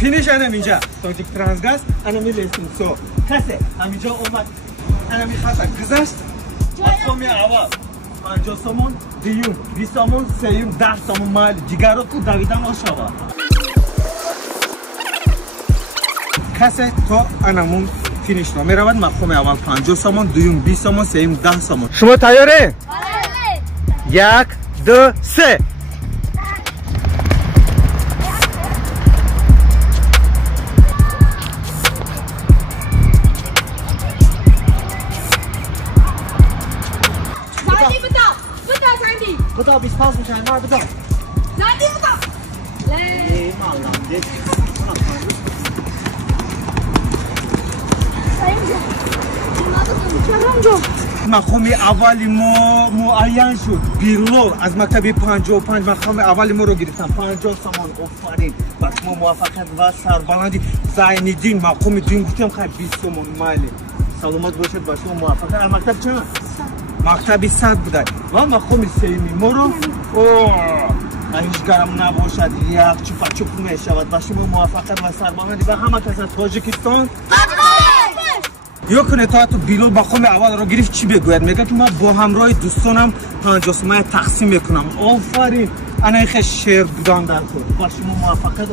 فینیش انم اینجا تاجیک ترانسگاز انم میلیسیم سو کسی همینجا اومد انم میخواست گذشت مقام اول 50 سومون دیوم 20 سومون سیوم 10 سومون مال جگرو کو دویدن آشوا کسی تو انمون فینیش رو میرود مقام اول 50 سومون دیوم 20 سومون سیوم 10 سومون شما تیاره؟ بله 1 2 3 بدا 25 میشن ما بدا زندی بدا لی مقام اولی معین شد بیرلو از مکتب 55 مقام اولی ما رو گرفتم 50 سومون آفرین بس ما موفقیت و سربلندی زین‌الدین مقام دین گفتم خیلی 20 سومون مالی سلامت باشد باشه ما موفقیت مکتب چند مکتبی 100 بوده و مقام سیمی ما رو هیچ گرم نباشد یک چوپا چوپ میشود باشه ما موفقیت و سربلندی و همه کس از تاجیکستان یکنه تا تو بیلول مقام اول رو گرفت چی بگوید میگه که ما با همراه دوستانم 50 سومه تقسیم میکنم آفرین انا خیلی شعر بودن در خود باشه ما موفقیت